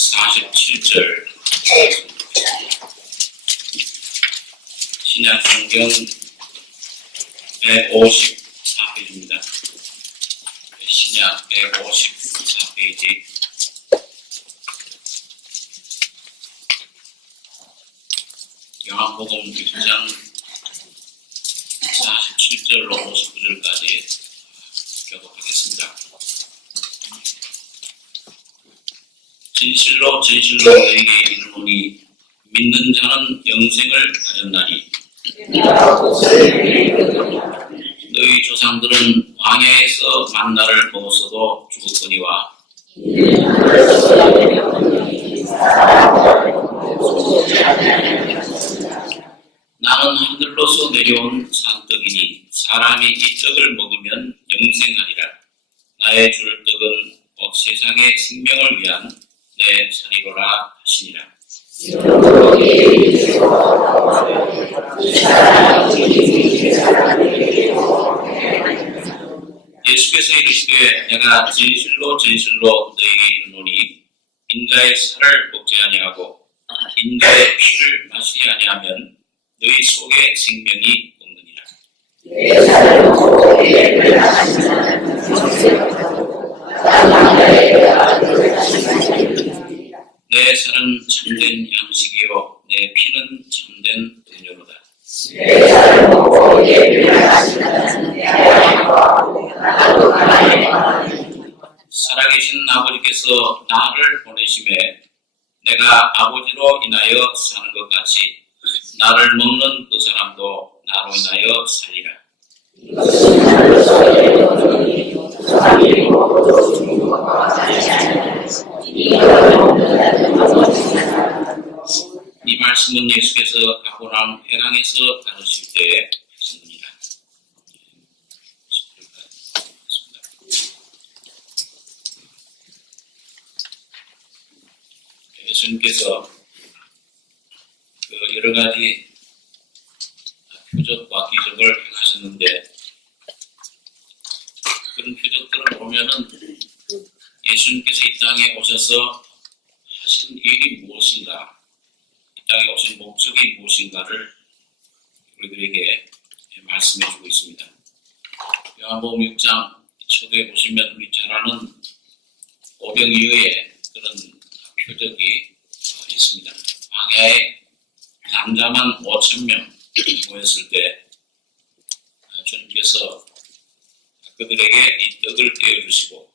47절 신약성경 154페이지입니다. 신약 154페이지 요한복음 1장 47절로 59절까지 교독하겠습니다. 진실로 진실로 너희에게 이르노니 믿는 자는 영생을 가졌나니 너희 조상들은 광야에서 만나를 먹었어도 죽었거니와 나는 하늘로서 내려온 산떡이니 사람이 이 떡을 먹으면 영생하리라. 나의 줄 떡은 세상의 생명을 위한 내 살이로라 하시니라. 예수께서 이르시되 내가 진실로 진실로 너희에게 이르노니 인자의 살을 먹지 아니하고 인자의 피를 마시지 아니하면 너희 속에 생명이 없느니라. 내 살은 참된 양식이요 내 피는 참된 음료로다. 살아계신 아버지께서 나를 보내심에 내가 아버지로 인하여 사는 것 같이 나를 먹는 그 사람도 나로 인하여 살리라. 이 말씀은 예수께서 가버나움 회당에서 가르칠 때 하셨느니라. 예수님께서 여러 가지 표적과 기적을 행하셨는데 그런 표적들을 보면은 예수님께서 이 땅에 오셔서 하신 일이 무엇인가, 이 땅에 오신 목적이 무엇인가를 우리들에게 말씀해주고 있습니다. 요한복음 6장 초대에 보시면 우리 잘 아는 오병이어의 그런 표적이 있습니다. 광야에 남자만 5,000명 모였을 때 주님께서 그들에게 이 떡을 떼어주시고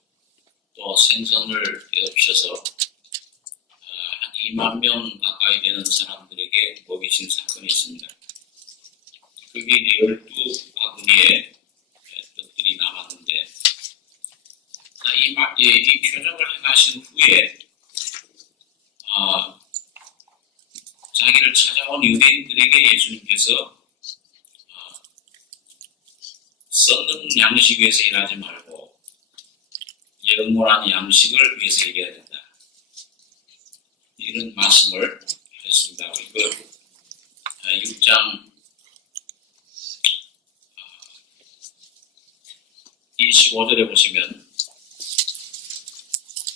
또 생선을 떼어주셔서 한 2만 명 가까이 되는 사람들에게 먹이신 사건이 있습니다. 그게 12바구니의 떡들이 남았는데 이 표적을 행하신 후에 자기를 찾아온 유대인들에게 예수님께서 썩는 양식 위해서 일하지 말고 영원한 양식을 위해서 일해야 된다. 이런 말씀을 하셨습니다. 그리고 6장 25절에 보시면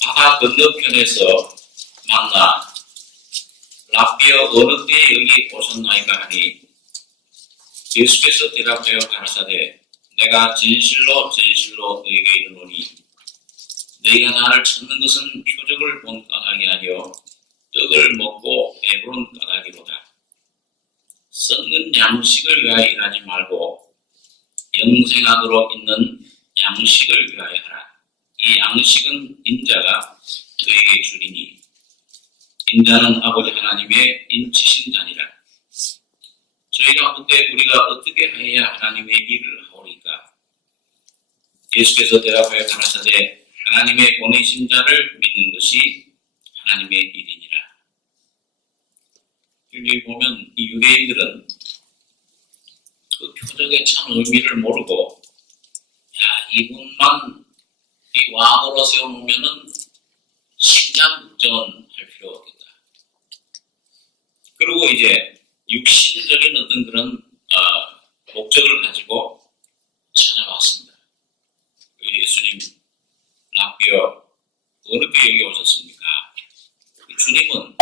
바다 건너편에서 만나 랍비여 어느 때에 여기 오셨나이까 하니 예수께서 대답하여 가라사대 내가 진실로 진실로 너희에게 이르노니 너희가 나를 찾는 것은 표적을 본 까닭이 아니요 떡을 먹고 배부른 까닭이로다. 썩는 양식을 위하여 일하지 말고 영생하도록 있는 양식을 위하여 하라. 이 양식은 인자가 너희에게 주리니 인자는 아버지 하나님의 인치신 자니라. 저희가 그때 우리가 어떻게 해야 하나님의 일을 하오리까? 예수께서 대답하여 가라사대 하나님의 보내신 자를 믿는 것이 하나님의 일이니라. 여기 보면 이 유대인들은 그 표적의 참 의미를 모르고 이분만 이 왕으로 세워놓으면은 식량 걱정은 할 필요 없겠다. 그리고 이제 육신적인 어떤 그런 목적을 가지고 찾아왔습니다. 예수님 랍비여 어느 때 여기 오셨습니까? 주님은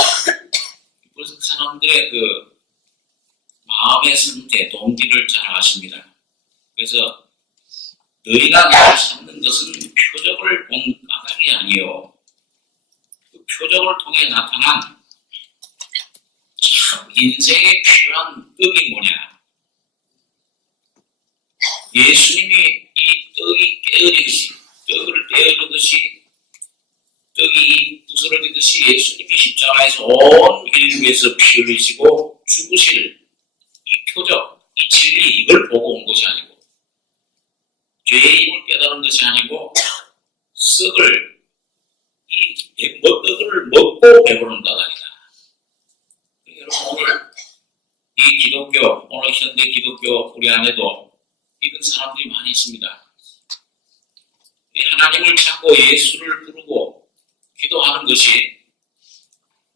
그래서 그 사람들의 그 마음의 상태, 동기를 잘 아십니다. 그래서 너희가 나를 찾는 것은 표적을 본 까닭이 아니요. 그 표적을 통해 나타난 참 인생에 필요한 떡이 뭐냐. 예수님이 이 떡이 깨어지듯이, 떡을 떼어주듯이, 떡이 부스러지듯이 예수님이 십자가에서 온 인류에서 피 흘리시고 죽으실 이 표적, 이 진리, 이걸 보고 온 것이 아니고, 죄의 힘을 깨달은 것이 아니고, 떡을 먹고 배부른 까닭이다. 여러분, 오늘 이 기독교, 오늘 현대 기독교 우리 안에도 이런 사람들이 많이 있습니다. 하나님을 찾고 예수를 부르고 기도하는 것이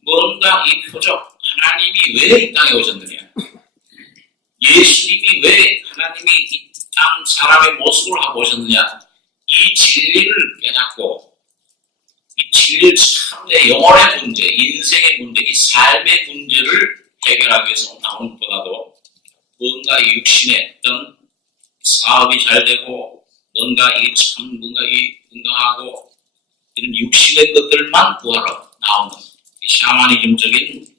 뭔가 이 표적, 하나님이 왜 이 땅에 오셨느냐, 예수님이 왜 하나님이 이 땅 사람의 모습을 하고 오셨느냐, 이 진리를 깨닫고 이 진리를 참 내 영혼의 문제, 인생의 문제, 이 삶의 문제를 해결하기 위해서 나온 것보다도 뭔가 이 육신의 어떤 사업이 잘 되고 뭔가 이 참 뭔가 이 건강하고 이런 육신의 것들만 구하러 나오는 샤머니즘적인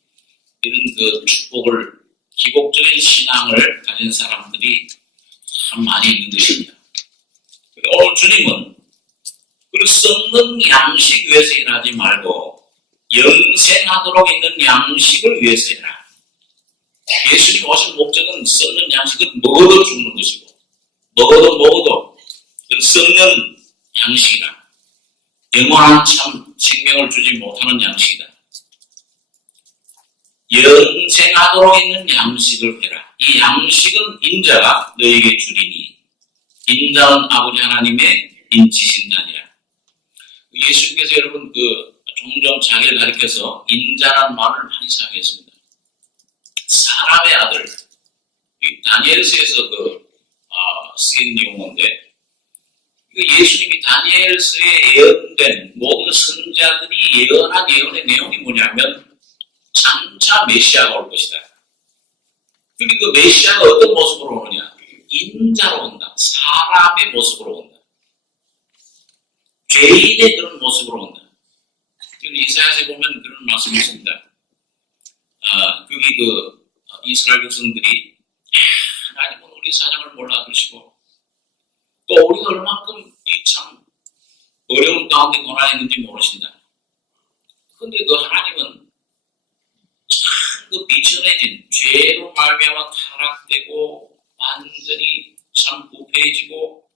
이런 그 축복을, 기복적인 신앙을 가진 사람들이 참 많이 있는 것입니다. 오늘 주님은 그 썩는 양식 위해서 일하지 말고 영생하도록 있는 양식을 위해서 일하라. 예수님 오신 목적은 썩는 양식은 먹어도 죽는 것이고, 먹어도 그 썩는 양식이라, 영원한 참 생명을 주지 못하는 양식이다. 영생하도록 있는 양식을 해라. 이 양식은 인자가 너에게 주리니 인자는 아버지 하나님의 인치신 자니라. 예수님께서 여러분 종종 자기를 가리켜서 인자란 말을 많이 사용했습니다. 사람의 아들, 다니엘서에서 쓰인 용어인데, 예수님이 다니엘서에 예언된 모든 선자들이 예언한 예언의 내용이 뭐냐면 장차 메시아가 올 것이다. 근데 그 메시아가 어떤 모습으로 오느냐? 인자로 온다. 사람의 모습으로 온다. 죄인의 그런 모습으로 온다. 이사야서에 보면 그런 말씀이 있습니다. 거기 이스라엘 백성들이 하나님은 우리 사정을 몰라주시고 또 우리가 얼만큼 이 참 어려운 가운데 고난이 있는지 모르신다. 그런데 하나님은 참 미천해진 죄로 말미암아 타락되고 완전히 참 부패해지고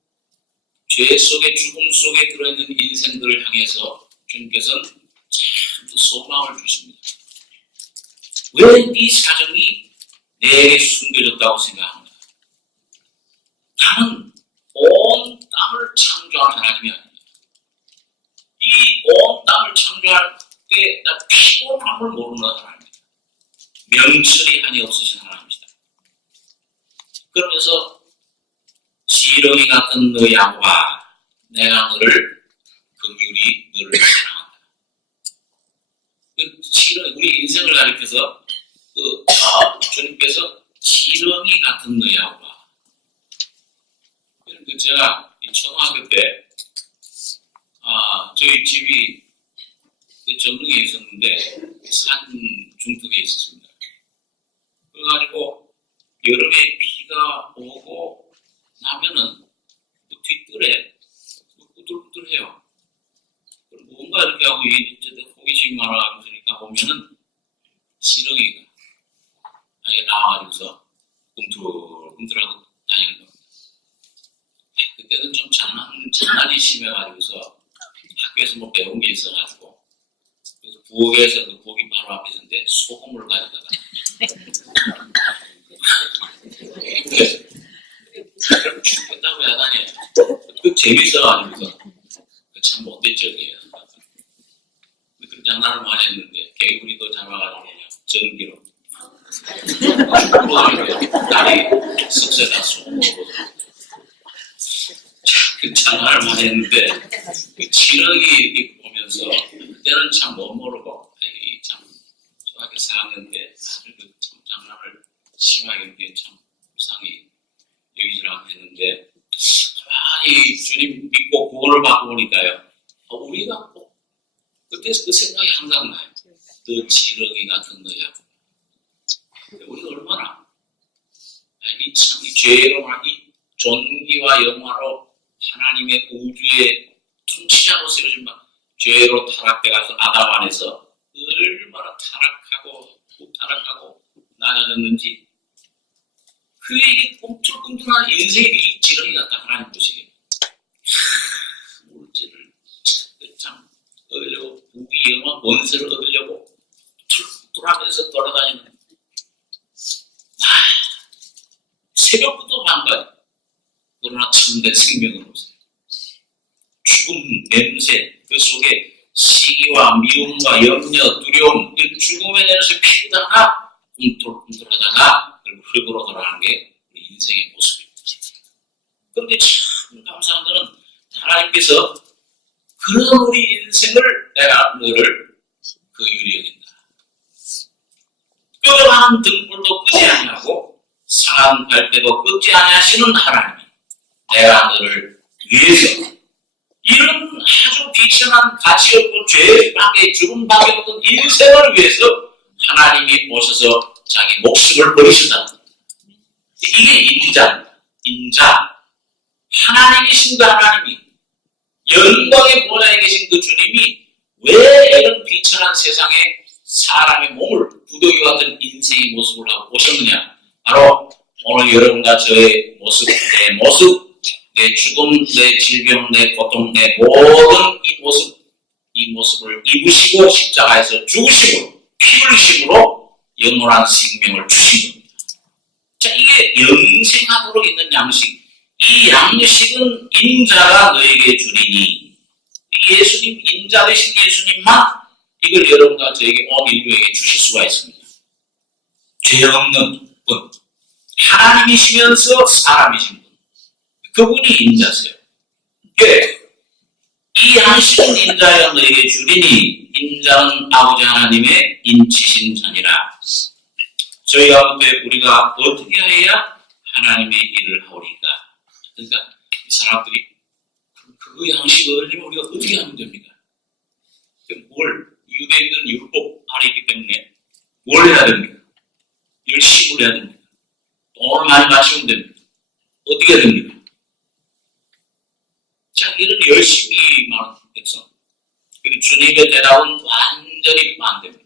죄 속에 죽음 속에 들어있는 인생들을 향해서 주님께서는 참 소망을 주십니다. 왜 네 사정이 내게 숨겨졌다고 생각합니다. 나는 온 땅을 창조한 하나님이 아닙니다. 이 온 땅을 창조할 때 나 피곤함을 모르는 하나님입니다. 명철이 한이 없으신 하나님이시다. 그러면서 지렁이 같은 너의 양과 내가 너를 긍휼히 너를 사랑한다. 지렁이, 우리 인생을 가리켜서 주님께서 지렁이 같은 너의 양과. 제가 초등학교 때 저희 집이 전릉에 있었는데 산 중턱에 있었습니다. 그래가지고 여름에 비가 오고 나면은 뒷뜰에 꾸들꾸들해요. 뭔가 이렇게 하고 호기심이 많아가지고 보면은 지렁이가 나와가지고서 꿈틀꿈틀하고 다니는 겁니다. 그때는 좀 장난이 심해가지고서 학교에서 뭐 배운 게 있어가지고 그래서 부엌에서 부엌이 바로 앞에 있었는데 소금을 가져다가 그럼 죽겠다고 야단이에요. 재밌어가지고서 참 못됐죠. 그런 장난을 많이 했는데 개구리도 잡아가지고 전기로 다리 석쇠다 쏘고 그 장난을 많이 했는데 그 지렁이 보면서 그때는 참 못 모르고 4학년 때 아주 참 장난을 심하게 참 불쌍히 여기지라고 했는데 가만히 주님 믿고 구원을 받고 보니까요. 우리가 꼭 그때 그 생각이 항상 나요. 너 지렁이 같은 너야. 우리가 얼마나 이 참 이 죄로 이 존귀와 영화로 하나님의 우주의 통치자로서 요즘 막 죄로 타락돼가서 아담 안에서 얼마나 타락하고 낮아졌는지 그에게 꿈틀꿈틀한 인생이 지렁이 같다 하나님 보시기에 물질을 참 얻으려고 부귀영화 원세를 얻으려고 툴툴하면서 돌아다니는 새벽부터 밤까지 그러나 참된 생명을 보세요. 죽음, 냄새 그 속에 시기와 미움과 염려, 두려움 그 죽음에 대해서 피우다가 꿈틀꿈틀하다가 그리고 흙으로 돌아가는 게 우리 인생의 모습입니다. 그런데 참 감사한 것은 하나님께서 그런 우리 인생을 내가 너를 그 유리 여긴다. 끄덕하는 등불도 끄지 아니하고 상한 갈대도 끄지 아니하시는 하나님이 내가 너를 위해서 이런 아주 비천한 가치 없고 죄밖에 죽음밖에 없던 인생을 위해서 하나님이 오셔서 자기 목숨을 버리셨다는 겁니다. 이게 인자. 하나님이신 그 하나님이 영광의 보좌에 계신 그 주님이 왜 이런 비천한 세상에 사람의 몸을 부더기 같은 인생의 모습을 하고 오셨느냐. 바로 오늘 여러분과 저의 모습, 내 모습, 내 죽음, 내 질병, 내 고통, 내 모든 이 모습을 입으시고 십자가에서 죽으시고 피 흘리심으로 영원한 생명을 주신 겁니다. 자, 이게 영생하도록 있는 양식. 이 양식은 인자가 너에게 주리니 예수님, 인자 되신 예수님만 이걸 여러분과 저에게 온 인류에게 주실 수가 있습니다. 죄 없는 분, 하나님이시면서 사람이신 분, 그분이 인자세요. 예. 이 양식은 인자여 너에게 주리니 인자는 아버지 하나님의 인치신 자니라. 저희 가운데 우리가 어떻게 해야 하나님의 일을 하오리까? 그러니까 이 사람들이 그 양식을 얻으려면 우리가 어떻게 하면 됩니까? 뭘 유대인들은 율법 아래 있기 때문에 뭘 해야 됩니까? 열심을 해야 됩니까? 돈을 많이 바치면 됩니까? 어떻게 해야 됩니까? 자, 이런 열심히 많은 백성. 그리고 주님의 대답은 완전히 반대입니다.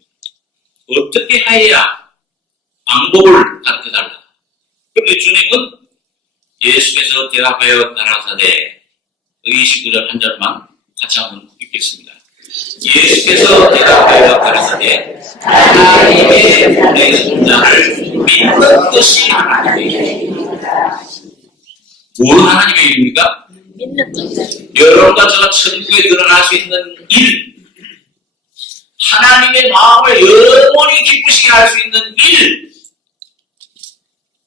어떻게 해야 방법을 가르쳐달라. 그런데 주님은 예수께서 대답하여 가라사대 29절 한 절만 같이 한번 읽겠습니다. 예수께서 대답하여 가라사대 하나님의 보내신 자를 믿는 것이 하나님의 일입니다. 뭘 하나님의 일입니까? 믿는 거죠. 여러분과 저가 천국에 드러날 수 있는 일, 하나님의 마음을 영원히 기쁘시게 할 수 있는 일,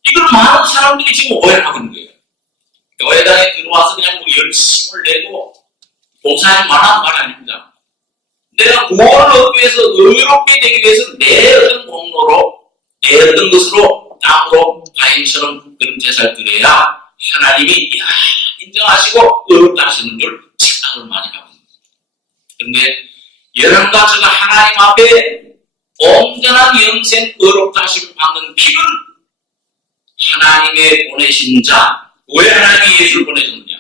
이걸 많은 사람들이 지금 오해하고 있는 거예요. 교회당에 들어와서 그냥 뭐 열심을 내고 봉사하지 말라는 말이 아닙니다. 내가 구원을 얻기 위해서 의롭게 되기 위해서 내 어떤 공로로 내 어떤 것으로 땅으로 가인처럼 그런 제사를 드려야 하나님이 인정하시고 의롭다 하시는 줄 착각을 많이 하고 있습니다. 그런데 여러분과 제가 하나님 앞에 온전한 영생 의롭다 하심을 받는 길은 하나님의 보내신 자. 왜 하나님이 예수를 보내셨느냐?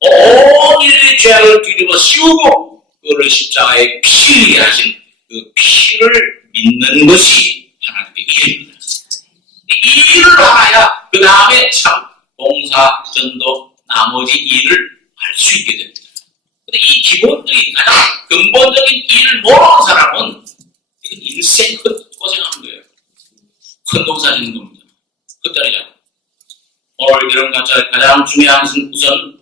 온 인류의 죄악을 뒤집어 씌우고 그를 십자가에 피 흘리게 하신 그 피를 믿는 것이 하나님의 일입니다. 이 일을 알아야 그 다음에 참 봉사, 전도, 나머지 일을 할 수 있게 됩니다. 근데 이 기본적인 가장 근본적인 일을 모르는 사람은 이건 인생 고생하는 거예요. 큰 농사 짓는 겁니다. 끝자리잖아. 오늘 이런 가장 중요한 것은 우선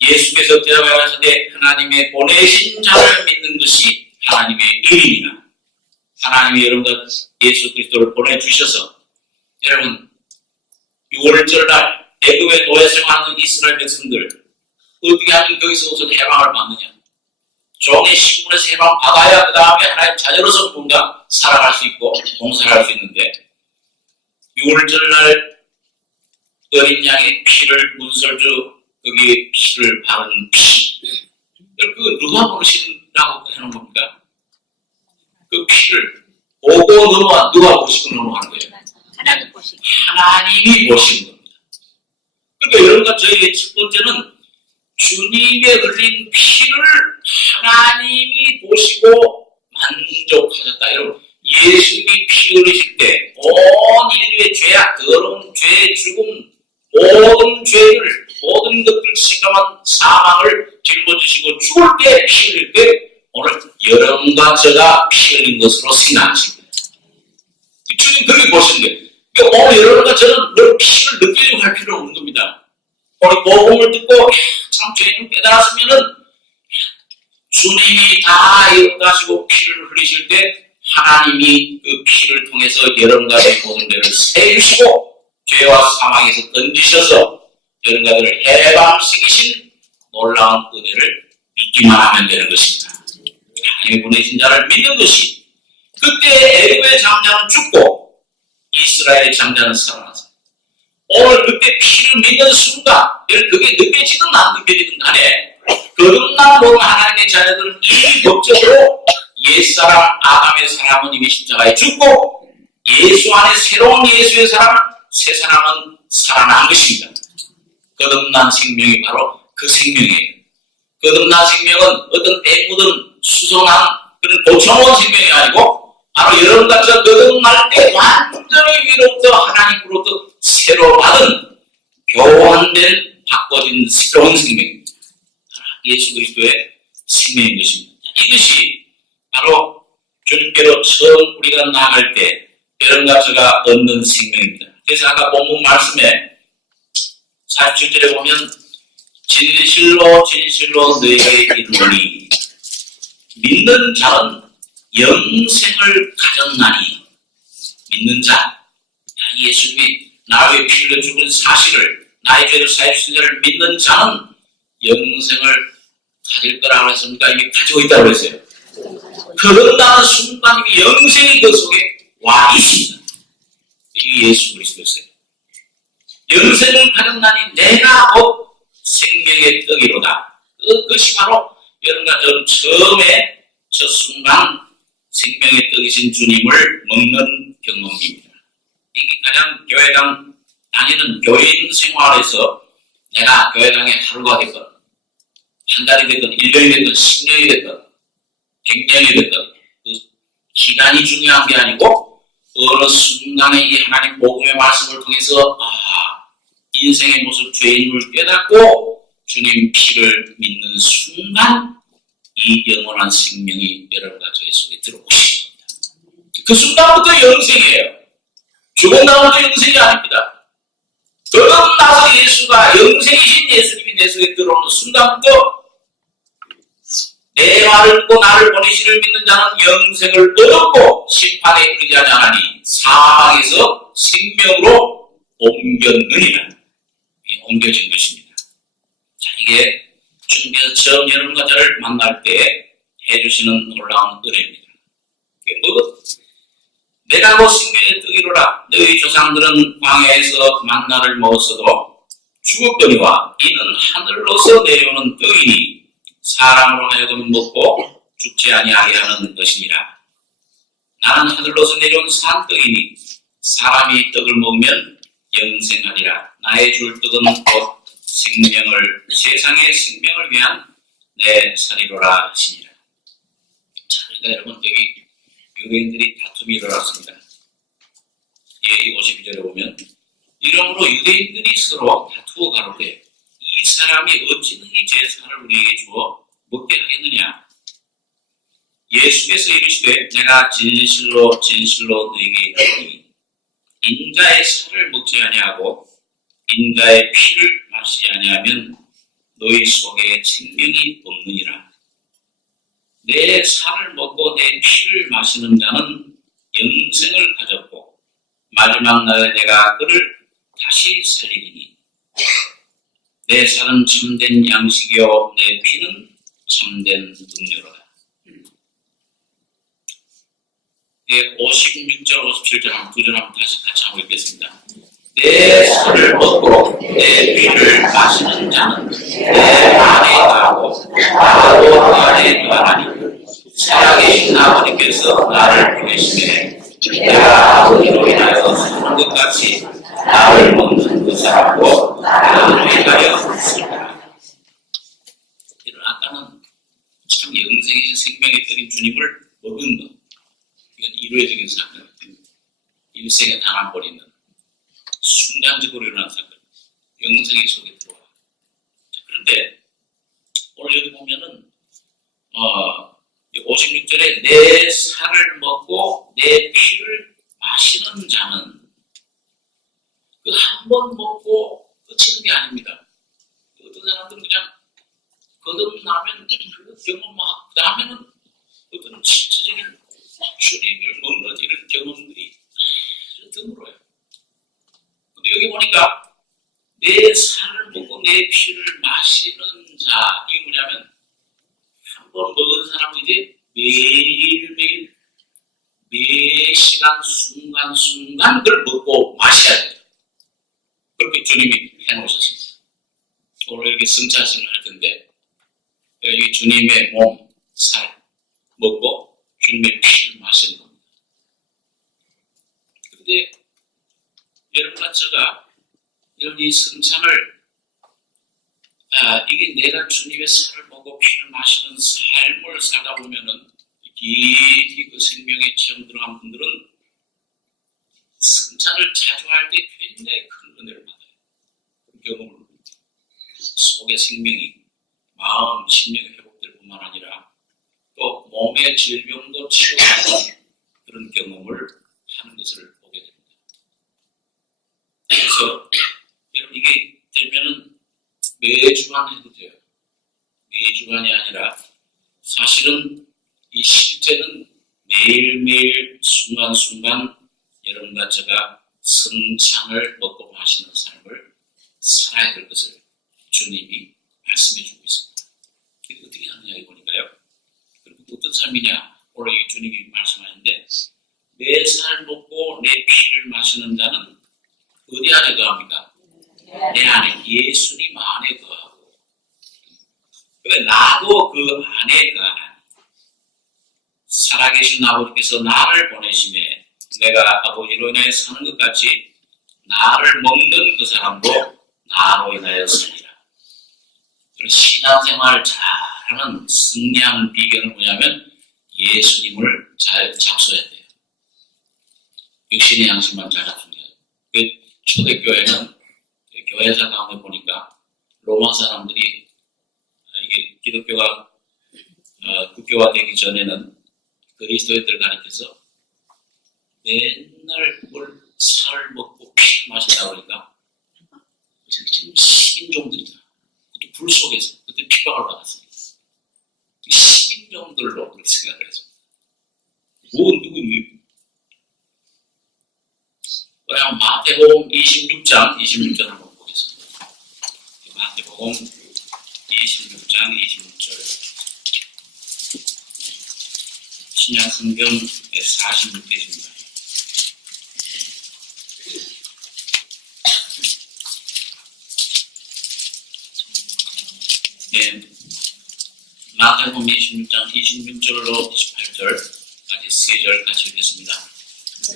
예수께서 대답하시되 하나님의 보내신 자를 믿는 것이 하나님의 일입니다. 하나님이 여러분과 예수 그리스도를 보내주셔서 여러분 6월절날 애굽의 노예 생활하는 이스라엘 백성들 어떻게 하면 거기서 우선 해방을 받느냐? 종의 신분에서 해방 받아야 그 다음에 하나님 자녀로서 뭔가 살아갈 수 있고 봉사를 할 수 있는데 6월절날 어린 양의 피를 문설주 거기에 피를 바른 피 그 누가 보시라고 해놓은 겁니까? 그 피를 보고 누가 보시고 넘어가는 거예요? 하나님이 보신 겁니다. 그러니까 여러분과 저희의 첫 번째는 주님의 흘린 피를 하나님이 보시고 만족하셨다. 여러분, 예수님이 피 흘리실 때 온 인류의 죄악, 더러운 죄, 죽음, 모든 죄를, 모든 것들 시감한 사망을 짊어지시고 죽을 때 피 흘릴 때 오늘 여러분과 저가 피 흘린 것으로 생각하십니다. 주님 그렇게 보시는 거예요. 그러니까 오늘 여러분과 저는 늘 피를 느끼려고 할 필요가 없는 겁니다. 오늘 복음을 듣고 참 죄인을 깨달았으면은 주님이 다 이어가시고 피를 흘리실 때 하나님이 그 피를 통해서 여러분과 제 모든 죄를 세우시고 죄와 사망에서 던지셔서 여러분과를 해방시키신 놀라운 은혜를 믿기만 하면 되는 것입니다. 하나님이 보내신 자를 믿는 것이 그때 애굽의 장자는 죽고 이스라엘의 장자는 살아났어요. 오늘 그때 피를 믿는 순간 그게 느껴지든 안 느껴지든 간에 거듭난 모든 하나님의 자녀들은 이 법적으로 옛사람 아담의 사람은 이미 십자가에 죽고 예수 안에 새로운 예수의 사람 새 사람은 살아난 것입니다. 거듭난 생명이 바로 그 생명이에요. 거듭난 생명은 어떤 때 묻은 수선한 그런 고청원 생명이 아니고 바로 여러분과 저 거듭날 때 완전히 위로부터 하나님으로부터 새로 받은 교환된 바꿔진 새로운 생명입니다. 예수 그리스도의 생명인 것입니다. 이것이 바로 주님께로 처음 우리가 나갈 때 여러분과 제가 얻는 생명입니다. 그래서 아까 본문 말씀에 47절에 보면 진실로 진실로 너희에게 이르노니 믿는 자는 영생을 가졌나니 믿는 자 예수님이 나를 위해 피 흘려 죽은 사실을 나의 죄를 사해 주신 자를 믿는 자는 영생을 가질 거라고 했습니까? 이미 가지고 있다고 했어요. 그런다는 순간 이미 영생이 그 속에 와 있습니다. 이게 예수 그리스도였어요. 영생을 가졌나니 내가 곧 생명의 떡이로다. 그것이 바로 여러분과 저는 처음에 첫 순간 생명의 떡이신 주님을 먹는 경험입니다. 이게 가장 교회당 다니는 교인 생활에서 내가 교회당에 하루가 됐건 한 달이 됐건 1년이 됐건 10년이 됐건 100년이 됐건 그 기간이 중요한 게 아니고 어느 순간에 이 하나님 복음의 말씀을 통해서 인생의 모습 죄인을 깨닫고 주님 피를 믿는 순간 이 영원한 생명이 여러분과 저희 속에 들어오신 겁니다. 그 순간부터 영생이에요. 죽은 다음부터 영생이 아닙니다. 거듭나서 예수가 영생이신 예수님이 내 속에 들어오는 순간부터 내 말을 듣고 나를 보내시를 믿는 자는 영생을 얻었고 심판에 이르지 아니하나니 사망에서 생명으로 옮겼느니라. 옮겨진 것입니다. 자, 이게 주님께서 처음 여러분과 저를 만날 때 해주시는 놀라운 은혜입니다. 내가 곧 생명의 떡이로라. 너희 조상들은 광야에서 만나를 먹었어도 죽었거니와 이는 하늘로서 내려오는 떡이니 사람으로 하여금 먹고 죽지 아니하게 하는 것이니라. 나는 하늘로서 내려온 산떡이니 사람이 떡을 먹으면 영생하리라. 나의 줄 떡은 곧 생명을 세상의 생명을 위한 내 살이로라 하시니라. 자, 그러니까 여러분 여기 유대인들이 다툼이 일어났습니다. 이 52절에 보면 이러므로 유대인들이 서로 다투어 가로되 이 사람이 어찌 능히 제사를 우리에게 주어 먹게 하겠느냐. 예수께서 이르시되 내가 진실로 진실로 너희에게 이르노니 인자의 살을 먹지 아니하고 인자의 피를 마시지 아니하면 너희 속에 생명이 없느니라. 내 살을 먹고 내 피를 마시는 자는 영생을 가졌고 마지막 날에 내가 그를 다시 살리리니 내 살은 참된 양식이요 내 피는 참된 음료로다. 56절, 57절 두 절 한번 다시 같이 한번 읽겠습니다. 내 살을 먹고 내 피를 마시는 자는 내 안에 거하고 나도 그 안에 거하나니 살아계신 아버지께서 나를 보내시되 내가 아버지로 인하여 사는 것 같이 나를 먹는 그 사람도 나를 위하여 살리라. 아까는 참 영생이신 생명의 떡인 주님을 먹은 것, 이건 이루어진 사건, 일생에 단 한 번 있는 순간적으로 일어난 사건, 영생의 속에 들어와. 그런데 오늘 여기 보면은 56절에 내 살을 먹고 내 피를 마시는 자는 그 한 번 먹고 끝이는 게 아닙니다. 어떤 사람들은 그냥 거듭나면 그 경험하고 그 다음에는 어떤 실질적인 주님을 먹는 이런 경험들이 아주 드물어요. 근데 여기 보니까 내 살을 먹고 내 피를 마시는 자, 이게 뭐냐면 한 번 먹은 사람은 이제 매일매일 매 시간 순간순간 그걸 먹고 마셔야 돼요. 그렇게 주님이 해놓으셨습니다. 오늘 여기 성찬식을 할 텐데 여기 주님의 몸, 살 먹고 주님의 피를 마시는 겁니다. 그런데 여러분과 제가 이런 이 성찬을 이게 내가 주님의 살을 먹고 피를 마시는 삶을 살다 보면은 깊이 그 생명에 체험 들어간 분들은 성찬을 자주 할 때 굉장히 큰 은혜를 받아요. 그 경험을 속의 생명이 마음, 심령의 회복될 뿐만 아니라 또 몸의 질병도 치유하는 그런 경험을 하는 것을 보게 됩니다. 그래서 여러분 이게 되면은 매주간 해도 돼요. 매주간이 아니라 사실은 이 실제는 매일매일 순간순간 여러분과 제가 성찬을 먹고 마시는 삶을 살아야 될 것을 주님이 말씀해 주고 있습니다. 이게 어떻게 하느냐 보니까요. 그리고 어떤 삶이냐? 오늘 이 주님이 말씀하는데 내 살 먹고 내 피를 마시는 자는 어디 안에 거합니까? 내 안에 예수님 안에 거하고 나도 그 안에 거하나니 살아계신 아버지께서 나를 보내심에 내가 아버지로 인하여 사는 것 같이 나를 먹는 그 사람도 나로 인하여 살리라. 신앙생활 잘하는 승리한 비결은 뭐냐면 예수님을 잘 잡숴야 돼요. 육신의 양식만 잘 잡수면 돼요. 초대교회는 교회사 가운데 보니까 로마 사람들이 이게 기독교가 국교화되기 전에는 그리스도인들 가르쳐서 맨날 뭘 살 먹고 피를 마신다 그러니까 지금 식인종들이다. 그것도 불 속에서 그때 피박을 받았습니다. 식인종들로 그렇게 생각을 했습니다. 누구 그럼 마태복음 26장 한번 보겠습니다. 마태복음 26장 26절 신약 성경 46페이지입니다. 마태복음 26장 26절로 28절까지 세 절 같이 읽겠습니다.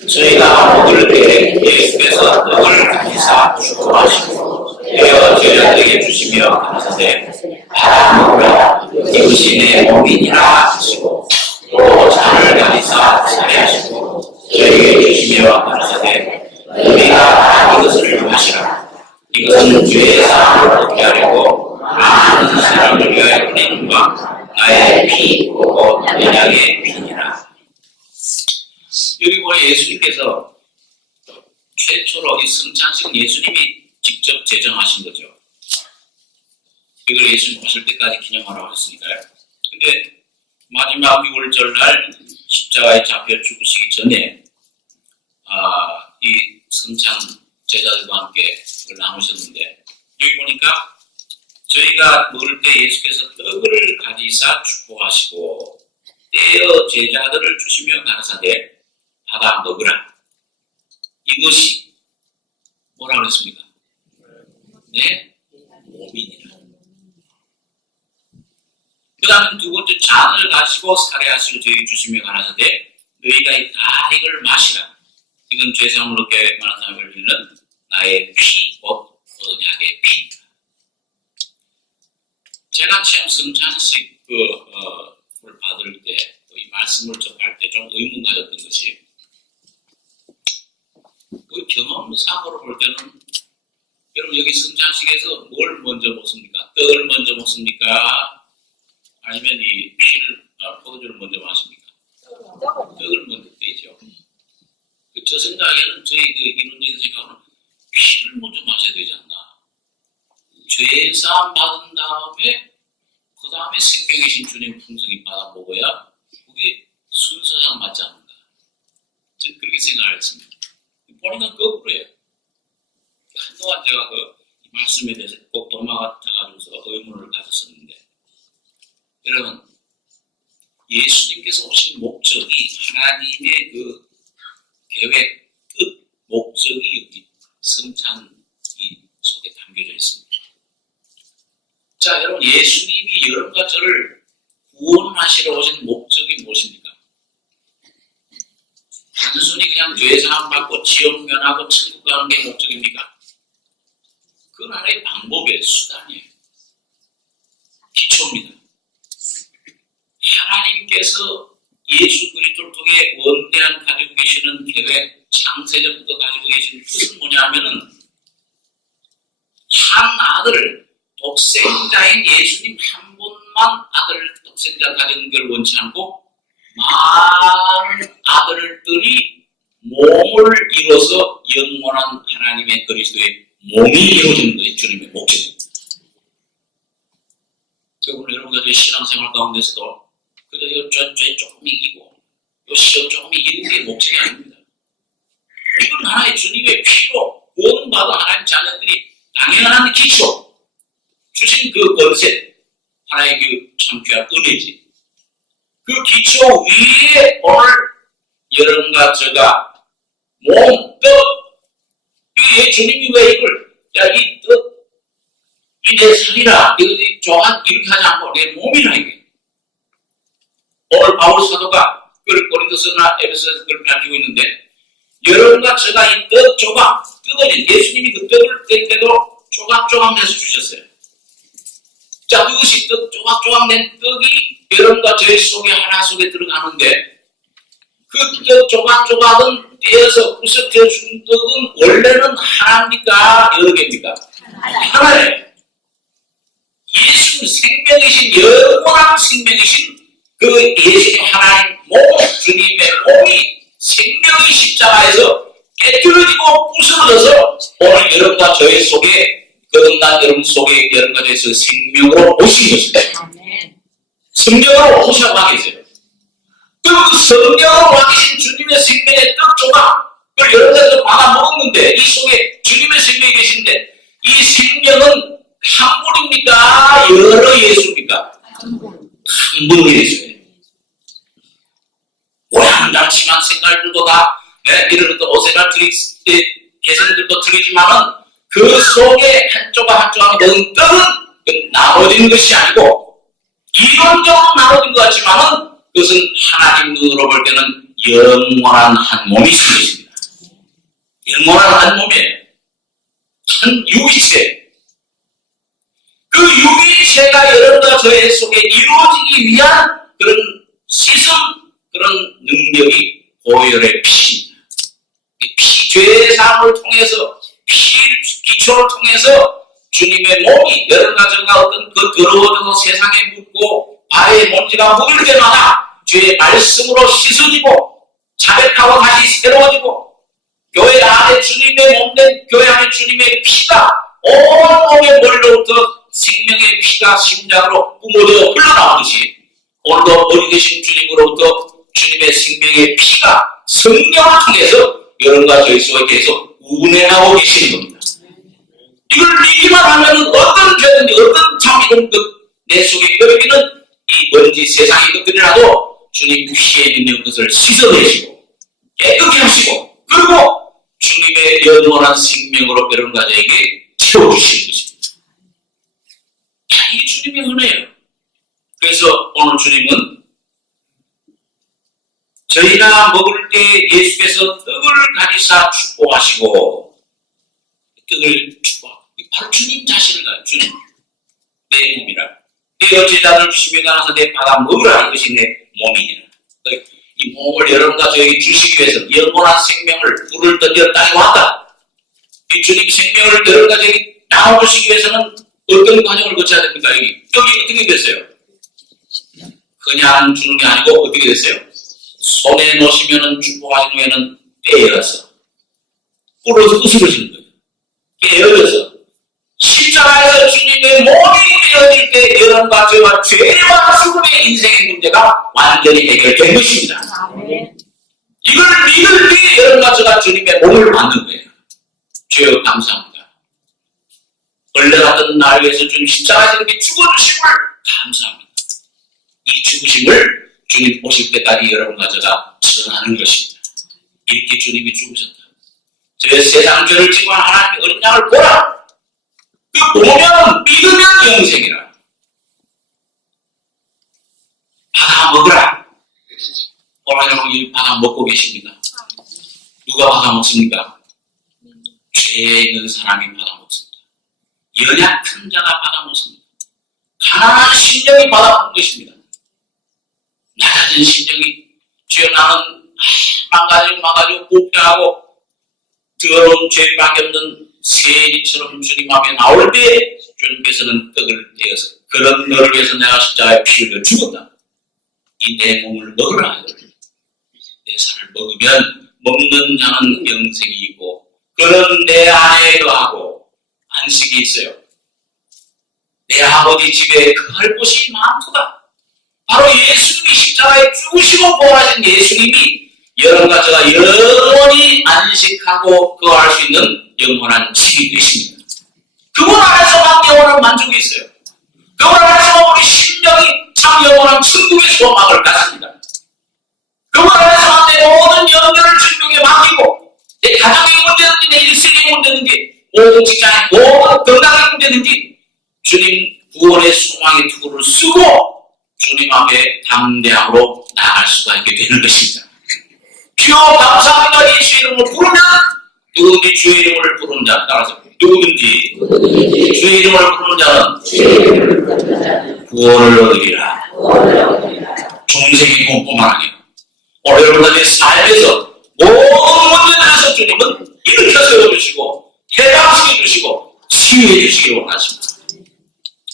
저희가 먹을 때 예수께서 떡을 가지사 축복하시고 떼어 제자들에게 주시며 가라사대 받아 먹으라 이것이 내 몸이니라 하시고 또 잔을 가지사 차례하시고 저희에게 주시며 가라사대 너희가 이것을 마시라 이것은 죄의 사함을 얻게 하려고 많은 사람을 위하여 뿌리는 바 나의 피 곧 언약의 피니라. 여기 보니 예수님께서 최초로 이 성찬식 예수님이 직접 제정하신 거죠. 이걸 예수님 오실 때까지 기념하라고 했으니까요. 근데 마지막 6월절 날 십자가에 잡혀 죽으시기 전에 이 성찬 제자들과 함께 그걸 나누셨는데 여기 보니까 저희가 먹을 때 예수께서 떡을 가지사 축복하시고 떼어 제자들을 주시며 가라사대 받아 먹으라. 이것이 뭐라 그랬습니까? 내 몸이니라. 그 다음에 두 번째, 잔을 가지고 살해하시고 저에게 주시며 가라사대 너희가 다 이걸 마시라. 이건 죄사함으로 계획만한 사람을 흘리는 나의 피, 곧 언약의 피다. 제가 참 성찬식 을 받을 때, 이 말씀을 접할 때 좀 의문 가졌던 것이, 그 경험상으로 볼 때는, 여러분 여기 성찬식에서 뭘 먼저 먹습니까? 떡을 먼저 먹습니까? 아니면 이 피를, 포도주를 먼저 마십니까? 떡을 먼저 떼죠. 저 생각에는, 저희 그 이론적인 생각은 피를 먼저 마셔야 되지 않나. 죄사함 받은 다음에 그 다음에 생명이신 주님 풍성히 받아 먹어야 그게 순서상 맞지 않는가. 저는 그렇게 생각을 했습니다. 보니까 거꾸로예요. 한동안 제가 이 말씀에 대해서 꼭 도망가가지고서 의문을 가졌었는데, 여러분 예수님께서 오신 목적이 하나님의 그 계획, 끝, 목적이 여기 성찬 속에 담겨져 있습니다. 자, 여러분 예수님이 여러분과 저를 구원하시러 오신 목적이 무엇입니까? 단순히 그냥 죄사함 받고 지옥 면하고 천국 가는 게 목적입니까? 그건 하나의 방법이에요. 수단이에요. 기초입니다. 하나님께서 예수 그리스도를 통해 원대한 가지고 계시는 계획, 창세전부터 가지고 계시는 뜻은 뭐냐 하면은 한 아들을, 독생자인 예수님 한 분만 아들을 독생자 가진 걸 원치 않고 많은 아들들이 몸을 이뤄서 영원한 하나님의 그리스도의 몸이 이루어지는 것이 주님의 목적입니다. 오늘 여러분들 신앙생활 가운데서도 그저 죄 조금 이기고 요 시험 조금 이기는 게 목적이 아닙니다. 이건 하나의 주님의 피로 구원받은 하나님 자녀들이 당연한 기초, 주신 그 권세, 하나의 그 참 귀한 은혜지. 그 기초 위에 오늘 여러분과 제가 몸, 떡, 이게 주님이 왜 이걸, 야, 이 떡, 이 내 살이라, 이거 이렇게 하지 않고 내 몸이라 이게. 오늘 바울 사도가 고린도서나 에베소서에서 그걸 밝히고 있는데, 여러분과 제가 이 떡 조각, 떡은 예수님이 그 떡을 뗄 때도 조각조각 내서 주셨어요. 자, 그것이 떡 조각조각 낸 떡이 여러분과 저희 속에 하나 속에 들어가는데, 그 떡 조각조각은 떼어서 부서져 준 떡은 원래는 하나입니까? 여러 개입니까? 하나예요. 예수님 생명이신, 영원한 생명이신 그 예수님 하나님 몸, 주님의 몸이 생명의 십자가에서 깨뜨려지고 부서져서 오늘 여러분과 저희 속에 거듭난 여러분 속에 여러분과 저희 생명으로 오신 것입니다. 성령으로 오셔서 와 계세요. 그 성령으로 와 계신 주님의 생명의 떡 조각을 여러분들 받아 먹었는데, 이 속에 주님의 생명이 계신데, 이 생명은 한 분입니까? 여러 예수입니까? 한 분의 예수예요. 모양은 다르지만 색깔들도 다 이런 것도 어색한 개선들도 틀리지만은 그 속에 한쪽과 한쪽과 넣은 떡은 나눠진 것이 아니고 이론적으로 나눠진 것 같지만은 그것은 하나님 눈으로 볼 때는 영원한 한 몸이신 것입니다. 영원한 한 몸이에요. 한 유기체. 그 유기체가 여러분과 저의 속에 이루어지기 위한 그런 시선, 그런 능력이 보혈의 피입니다. 죄의 사함을 통해서, 기초를 통해서 주님의 몸이 여러분과 저가 어떤 그 더러워져서 세상에 묻고 발에 먼지가 묻을 때마다 주의 말씀으로 씻어지고 자백하고 다시 새로워지고 교회 안에 주님의 몸된 교회 안에 주님의 피가 온 몸의 머리로부터 생명의 피가 심장으로 뿜어져 흘러나오듯이 오늘도 머리 되신 주님으로부터 주님의 생명의 피가 성령을 통해서 여러분과 저희 속에 계속 운행하고 계시는 겁니다. 이걸 믿기만 하면 어떤 죄든지 어떤 참이든 내 속에 끓이는 이 먼지 세상의 것들이라도 주님 피에 있는 것을 씻어내시고 깨끗게 하시고 그리고 주님의 영원한 생명으로 여러분 가정에게 채워주시는 것입니다. 이게 주님의 은혜예요. 그래서 오늘 주님은 저희가 먹을 때 예수께서 떡을 가지사 축복하시고 떡을 축복하고 바로 주님 자신을 가요. 주님 내 몸이라 내 어제자를 주시며 나눠서 내 받아 먹으라. 이것이 내 몸이니라. 이 몸을 여러분과 저에게 주시기 위해서 영원한 생명을 불을 던져 땅에 왔다. 이 주님 생명을 여러분과 저에게 나눠주시기 위해서는 어떤 과정을 거쳐야 됩니까? 여기 어떻게 됐어요? 그냥 주는 게 아니고 어떻게 됐어요? 손에 놓으시면은 축복하신 후에는 떼어서 부스러지는 거예요. 깨어져서 십자가에서 주님의 몸이 깨어질 때 여러분과 저와 죄와 죽음의 인생의 문제가 완전히 해결된 것입니다. 이걸 믿을 때 여러분과 저가 주님의 몸을 받는 거예요. 주여 감사합니다. 벌레 같은 날 위해서 주님 십자가에서 이렇게 죽어주심을 감사합니다. 이 죽으심을 주님 오실 때까지 여러분과 저가 전하는 것입니다. 이렇게 주님이 죽으셨다. 저 세상 죄를 지고 하나님의 어린 양을 보라. 그 보면 믿으면 영생이라. 받아 먹으라. 오늘 여러분 받아 먹고 계십니다. 누가 받아 먹습니까? 죄에 있는 사람이 받아 먹습니다. 연약한 자가 받아 먹습니다. 가난한 심령이 받아 먹는 것입니다. 낮아진 심령이 주여 나는 망가지고 부패하고 더러운 죄밖에 없는 세리처럼 주님 앞에 나올 때 주님께서는 떡을 떼어서 그런 너를 위해서 내가 십자가에 피 흘려 죽었다. 이 내 몸을 먹으라. 내 살을 먹으면 먹는 자는 영생이 있고 그런 내 안에 거하고 안식이 있어요. 내 아버지 집에 거할 곳이 많도다. 바로 예수님이 십자가에 죽으시고 부활하신 예수님이 여러분과 제가 영원히 안식하고 거할 수 있는 영원한 집이 되십니다. 그분 안에서만 영원한 만족이 있어요. 그분 안에서만 우리 심령이 참 영원한 천국의 소망을 갖습니다. 그분 안에서만 내 모든 연결을 주님에게 맡기고 내 가정의 문제든지 내 일생의 문제든지 모든 직장의 모든 건강의 문제든지 주님 구원의 소망의 투구를 쓰고 주님 앞에 담대함으로 나아갈 수가 있게 되는 것입니다. 주여 감사합니다. 예수의 이름을 부르면 누구든지 주의 이름을 부르는 자 따라서 누구든지 주의 이름을 부르는 자는 구원을 얻으리라. 종생이 꼼꼼하게 오늘 여러분들의 삶에서 모든 문제들에서 주님은 일으켜 세워주시고 해방시켜주시고 치유해 주시기 원하십니다.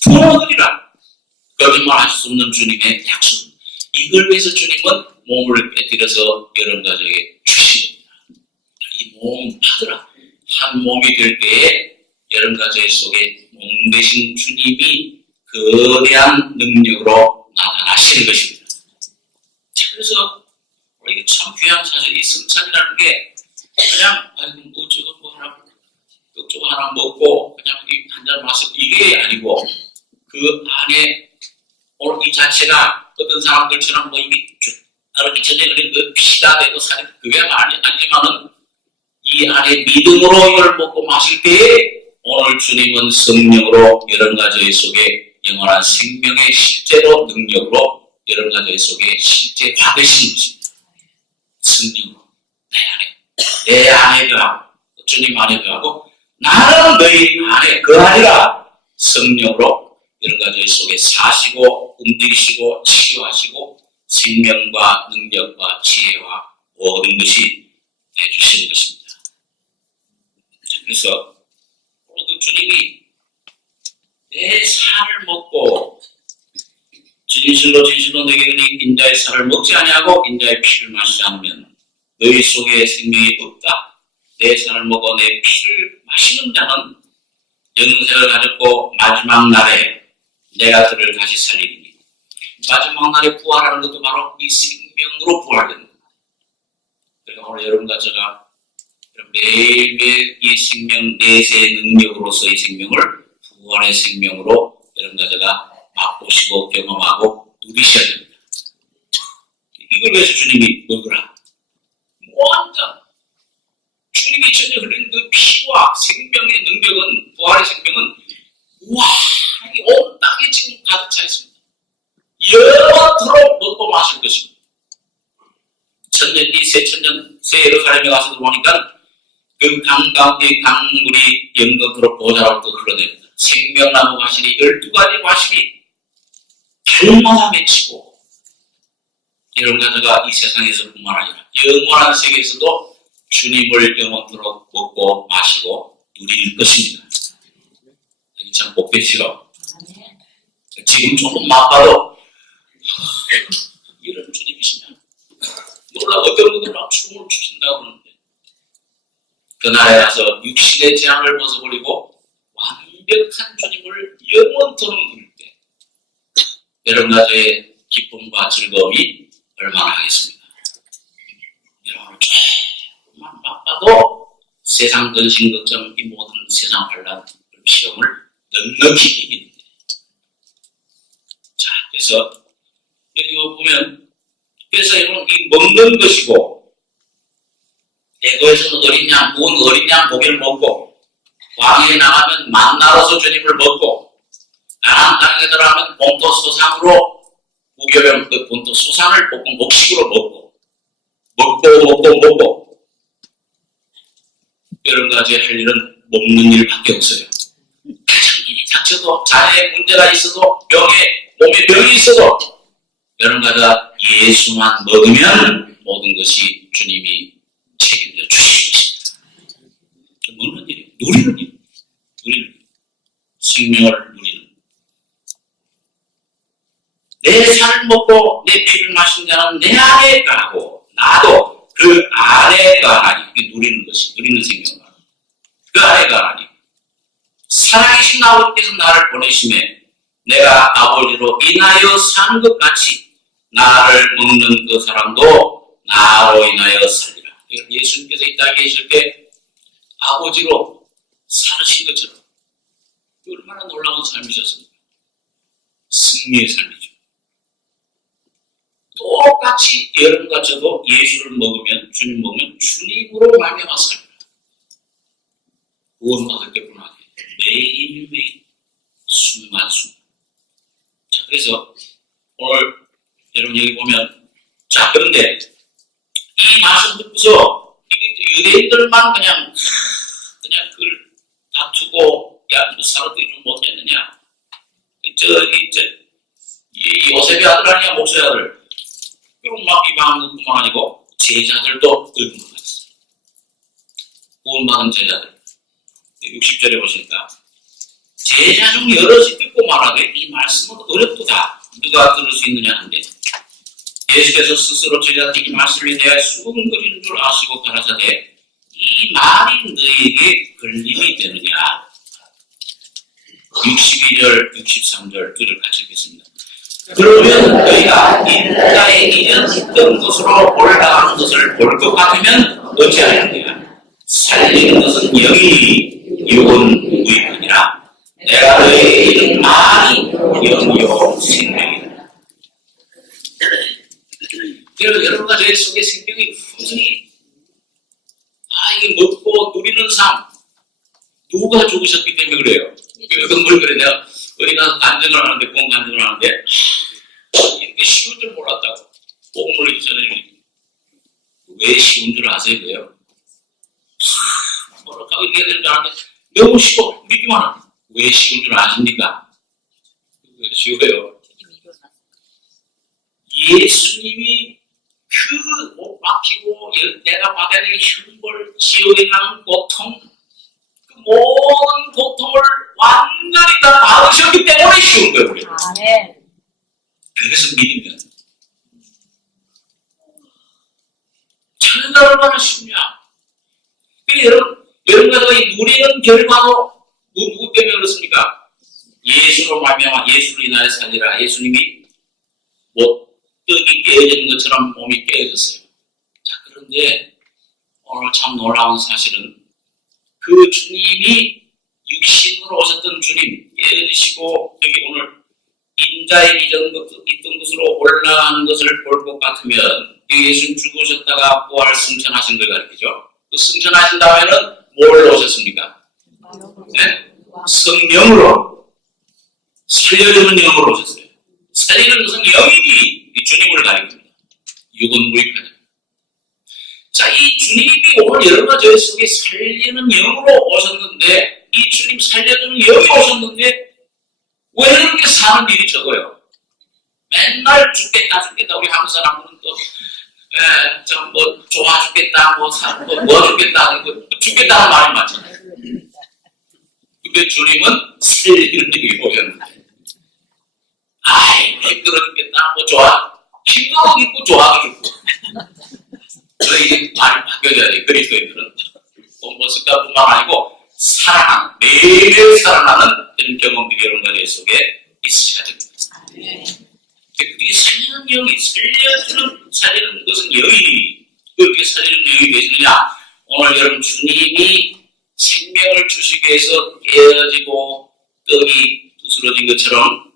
구원을 얻으리라. 거짓말 하실 수 없는 주님의 약속. 이걸 위해서 주님은 몸을 빼뜨려서 여러분과 저에게 주시겁니다. 이 몸 받으라. 한 몸이 될 때에 여러분과 저희 속에 몸 되신 주님이 거대한 능력으로 나타나시는 것입니다. 그래서 이게 참 귀한 사실, 이 성찬이라는 게 그냥 뭐 저거 뭐 하나 저거 하나 먹고 그냥 한 잔 마시고 이게 아니고 그 안에 오늘 이 자체가 어떤 사람들처럼 뭐 이게 따로 미천에 그린 그 피가 되고 살이 그게 아니지만은 이 안에 믿음으로 이걸 먹고 마실 때에 오늘 주님은 성령으로 여러분과 저희 속에 영원한 생명의 실제로 능력으로 여러분과 저희 속에 실제 받으시는 것입니다. 성령으로 내 안에 거하고 주님 안에 거하고 나는 너희 안에 거하리라. 성령으로 여러분과 저희 속에 사시고 움직이시고 치유하시고 생명과 능력과 지혜와 모든 것이 내주시는 것입니다. 그래서 그 주님이 내 살을 먹고 진실로 너에게 인자의 살을 먹지 아니하고 인자의 피를 마시지 않으면 너희 속에 생명이 없다. 내 살을 먹어 내 피를 마시는 자는 영생을 가졌고 마지막 날에 내가 그를 다시 살리리니. 마지막 날에 부활하는 것도 바로 이 생명으로 부활되는 겁니다. 그러니까 오늘 여러분과 제가 매일매일 이 생명 내세의 능력으로서 이 생명을 부활의 생명으로 여러분과 제가 맛보시고 경험하고 누리셔야 됩니다. 이걸 위해서 주님이 먹으라. 완전 주님이 전혀 흘린 그 피와 생명의 능력은, 부활의 생명은 와, 온 땅에 지금 가득 차 있습니다. 영원토록 먹고 마실 것입니다. 천년기 새천년 새 예루살렘에 가서 보니까 그 강 가운데 강물이 영원토록 보좌로부터 흘러냅니다. 생명나무 과실이 12가지 과실이 달마다 맺히고, 여러분 가져가 이 세상에서뿐만 아니라 영원한 세계에서도 주님을 영원토록 먹고 마시고 누릴 것입니다. 참 복되시죠? 지금 조금 맛봐도 이런 주님이시냐? 놀라 어떤 분들은 막 춤을 추신다고 그러는데, 그날에 가서 육신의 재앙을 벗어버리고 완벽한 주님을 영원토록 누릴 때 여러분 가정의 기쁨과 즐거움이 얼마나 하겠습니까? 여러분 조금만 맛봐도 세상 근심 걱정 이 모든 세상 반란 시험을 넉넉히 이기는데, 자, 그래서 여기 보면, 그래서 여러분 이 먹는 것이고, 대거에서는 어린 양, 부은 어린 양 고기를 먹고, 광야에 나가면 만나로서 주님을 먹고, 가나안 땅에 들어가면 본토 소상으로 무교병 그 본토 소상을 볶은 곡식으로 먹고 여러 가지 할 일은 먹는 일밖에 없어요. 일이 닥쳐도 자녀에 문제가 있어도 몸에 병이 있어도 여러 가지가 예수만 먹으면 모든 것이 주님이 책임져 주실 것입니다. 먹는 일, 누리는 일, 생명을 누리는. 내 살을 먹고 내 피를 마신 자는 내 안에 거하고 나도 그 안에 거하니, 누리는 것이, 누리는 생명을 그 안에 거하니, 살아계신 아버지께서 나를 보내심에 내가 아버지로 인하여 사는 것 같이 나를 먹는 그 사람도 나로 인하여 살리라. 예수님께서 이 땅에 계실 때 아버지로 살으신 것처럼 얼마나 놀라운 삶이셨습니까? 승리의 삶이죠. 똑같이 여러분과 저도 예수를 먹으면, 주님 먹으면 주님으로 말미암아 살리라. 구원받을 때뿐 아니라 매일매일 순간순간. 자, 그래서 오늘 여러분 여기 보면, 자, 그런데 이 말씀 듣고서 유대인들만 그냥 그걸 다투고, 야, 너 사람들이 좀 못했느냐? 이 요셉의 아들 아니야, 목사의 아들. 그럼 막 이방한 것뿐만 아니고 제자들도 읊은 것 같습니다. 구원받은 제자들. 60절에 보시니까 제자 중 여럿이 듣고 말하되 이 말씀은 어렵도다. 누가 들을 수 있느냐 하는데, 예수께서 스스로 제자들에게 이 말씀에 대하여 수근거리는 줄 아시고 가라사대 이 말이 너희에게 걸림이 되느냐. 62절, 63절 둘을 같이 읽겠습니다. 그러면 너희가 인자의 이전 있던 것으로 올라간 것을 볼 것 같으면 어찌하였느냐. 살리는 것은 영이 육은 무익하니라. 내가 너희에게 이른 말이 영이요 생명이다. 여러분과 저희 속에 생명이 풍성히, 이게 먹고 누리는 삶, 누가 죽으셨기 때문에 그래요. 어떤 걸 그래, 내가 어디 가서 간증을 하는데, 구원 간증을 하는데, 이렇게 쉬운 줄 몰랐다고. 복물을 전해주니까. 왜 쉬운 줄 아세요, 그래요? 뭐라고 얘기해야 되는 줄 아는데, 너무 쉬워, 믿기만 하네. 왜 쉬운 줄 아십니까? 쉬워요. 예수님이 그 못 박히고 내가 받아야 될 흉벌, 지옥에 가는 고통, 그 모든 고통을 완전히 다 받으셨기 때문에 쉬운 거예요. 네. 그래서 믿으면 참나 얼마나 쉽냐. 여러분과 이 누리는 결과도 누구 때문에 그렇습니까? 예수로 말미암아 예수로 인하여 살리라. 예수님이 떡이 깨어지는 것처럼 몸이 깨어졌어요. 자, 그런데 오늘 참 놀라운 사실은 그 주님이 육신으로 오셨던 주님 깨어지시고 여기 오늘 인자의 이전 있던 것으로 올라가는 것을 볼 것 같으면 예수님 죽으셨다가 부활 승천하신 걸 가르치죠. 그 승천하신 다음에는 뭘 오셨습니까? 네? 성령으로, 살려주는 영으로 오셨어요. 살리는 것은 영이니 주님을 가리킵니다. 육은 무익하죠. 자, 이 주님이 오늘 여러분과 저희 속에 살리는 영으로 오셨는데, 이 주님 살려주는 영이 오셨는데 왜 이렇게 사는 일이 적어요? 맨날 죽겠다 우리 한국 사람들은 또 뭐 좋아 죽겠다 뭐 죽겠다 죽겠다는 말이 많잖아요. 근데 주님은 살리는 일이 오셨는데 힘들어 죽겠다 뭐 좋아 힘들어 죽고 좋아도 죽고 이게 말이 바뀌어져야 돼. 그리스도인들은 모습과 뿐만 아니고 살아나는 매일 살아나는 이런 경험들이 여러분들 속에 있으셔야 됩니다. 이 살리는 영이 살리는 것은 영이 그렇게 살리는 영이 되시느냐? 오늘 여러분 주님이 생명을 주시기 위해서 깨어지고 떡이 부스러진 것처럼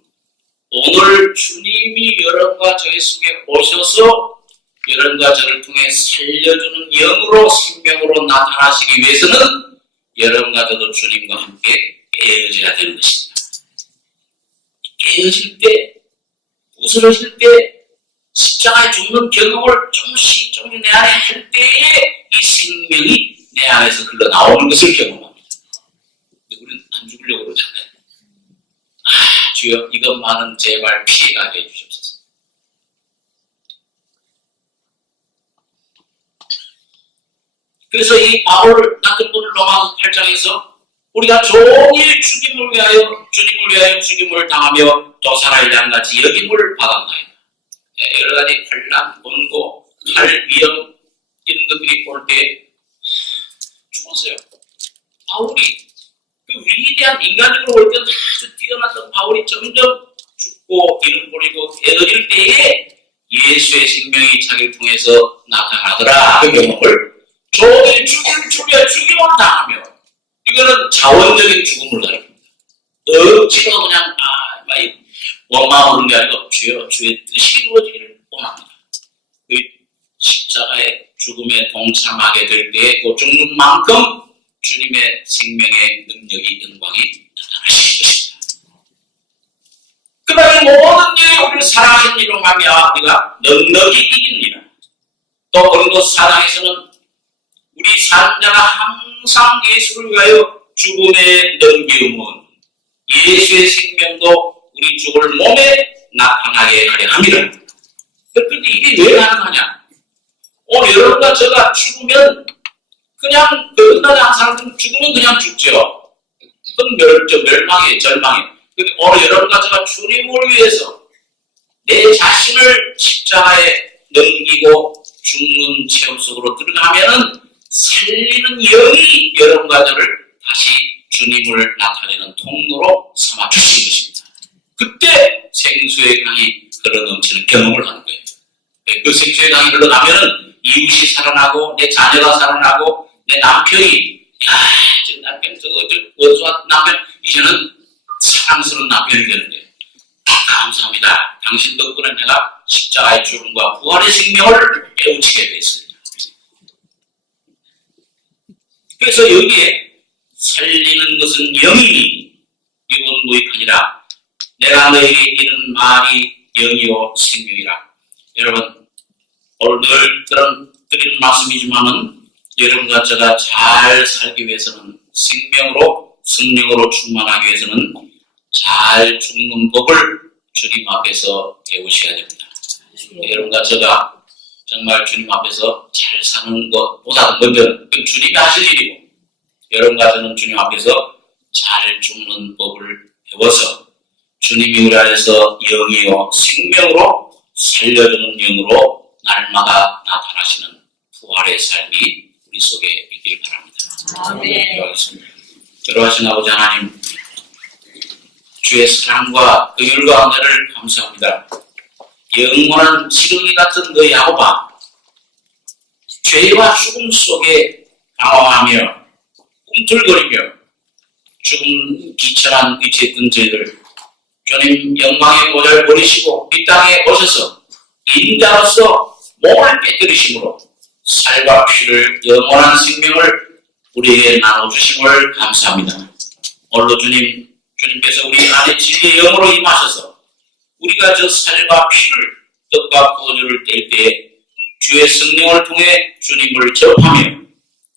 오늘 주님이 여러분과 저희 속에 오셔서 여러분과 저를 통해 살려주는 영으로 생명으로 나타나시기 위해서는 여러분과 저도 주님과 함께 깨어져야 되는 것입니다. 깨어질 때 부스러질 때 십자가에 죽는 경험을 조금씩 내 안에 할 때에 이 생명이 내 안에서 흘러나오는 것을 경험합니다. 근데 우리는 안 죽으려고 그러잖아요. 주여 이것만은 제발 피해가게 해주시옵소서. 그래서 이 바울 같은 분을 로마서 8장에서 우리가 종일 죽임을 위하여 주님을 위하여 죽임을 당하며 또 살아있는 같이 여김을 받았나이다. 여러 가지 환난, 권고, 칼, 위험 이런 것들이 올 때 죽었어요. 바울이 그 위대한 인간적으로 볼 때는 아주 뛰어났던 바울이 점점 죽고 이름 버리고 깨어질 때에 예수의 생명이 자기를 통해서 나타나더라. 그 경험을 종일 죽임을 당하며 이거는 자원적인 죽음을 가리킵니다. 억지로 그냥 원망하는 게 아니고 주의 뜻이 이루어지기를 원합니다. 그 십자가의 죽음에 동참하게 될 때에 그 죽는 만큼 주님의 생명의 능력이 영광이 나타나시는 것입니다. 그 다음에 모든 일이 우리를 사랑하신 이로 말미암아 우리가 넉넉히 이깁니다. 또 고린도서 4장에서는 우리 산자가 항상 예수를 위하여 죽음에 넘기움은 예수의 생명도 우리 죽을 몸에 나타나게 하려 함이라. 그런데 이게 왜 가능하냐? 오늘 여러분과 제가 죽으면 그냥 끝나지 않은 사람들은 죽으면 그냥 죽죠. 그건 멸망이에요. 절망이에요. 근데 오늘 여러분과 제가 주님을 위해서 내 자신을 십자가에 넘기고 죽는 체험 속으로 들어가면은 살리는 영이 여러분과 저를 다시 주님을 나타내는 통로로 삼아 주신 것입니다. 그때 생수의 강이 흘러넘치는 경험을 하는 거예요. 그 생수의 강이 흘러나면은 이웃이 살아나고 내 자녀가 살아나고 내 남편이 저 남편 원수한 남편 이제는 사랑스러운 남편이 되는데 감사합니다. 당신 덕분에 내가 십자가의 죽음과 부활의 생명을 깨우치게 됐습니다. 그래서 여기에 살리는 것은 영이니 육은 무익하니라. 내가 너에게 이런 말이 영이요 생명이라. 여러분 오늘 늘 드리는 말씀이지만은 여러분과 제가 잘 살기 위해서는 생명으로 성령으로 충만하기 위해서는 잘 죽는 법을 주님 앞에서 배우셔야 됩니다. 여러분과 제가 정말 주님 앞에서 잘 사는 것보다 먼저는 그 주님이 하실 일이고 여러분과 저는 주님 앞에서 잘 죽는 법을 배워서 주님이 우리 안에서 영이요 생명으로 살려주는 영으로 날마다 나타나시는 부활의 삶이 우리 속에 있길 바랍니다. 기도하겠습니다. 여러하신 아버지 하나님 주의 사랑과 긍휼과 은혜를 감사합니다. 영원한 지렁이 같은 너희 아버바 죄와 죽음 속에 방황하며 꿈틀거리며 죽음 비천한 위치에 있던 저희들 주님 영광의 보좌를 버리시고 이 땅에 오셔서 인자로서 몸을 깨뜨리심으로 살과 피를 영원한 생명을 우리에게 나눠주심을 감사합니다. 오늘도 주님께서 우리 안에 진리의 영으로 임하셔서 우리가 저 살과 피를 떡과 포도주를 뗄 때에 주의 성령을 통해 주님을 접하며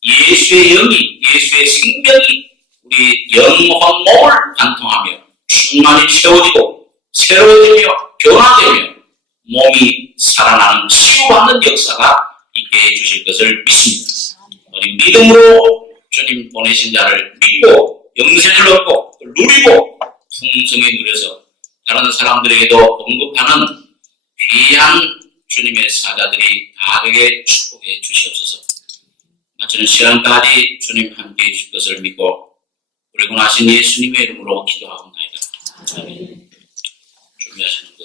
예수의 영이, 예수의 생명이 우리 영혼 몸을 관통하며 충만히 채워지고 새로워지며 변화되며 몸이 살아나는 치유받는 역사가 있게 해주실 것을 믿습니다. 우리 믿음으로 주님 보내신 자를 믿고 영생을 얻고 누리고 풍성히 누려서 다른 사람들에게도 공급하는 귀한 주님의 사자들이 다르게 축복해 주시옵소서. 마치는 시간까지 주님 함께 해주실 것을 믿고 우리 구원하신 예수님의 이름으로 기도하옵나이다. 아멘. 준비하시는 것.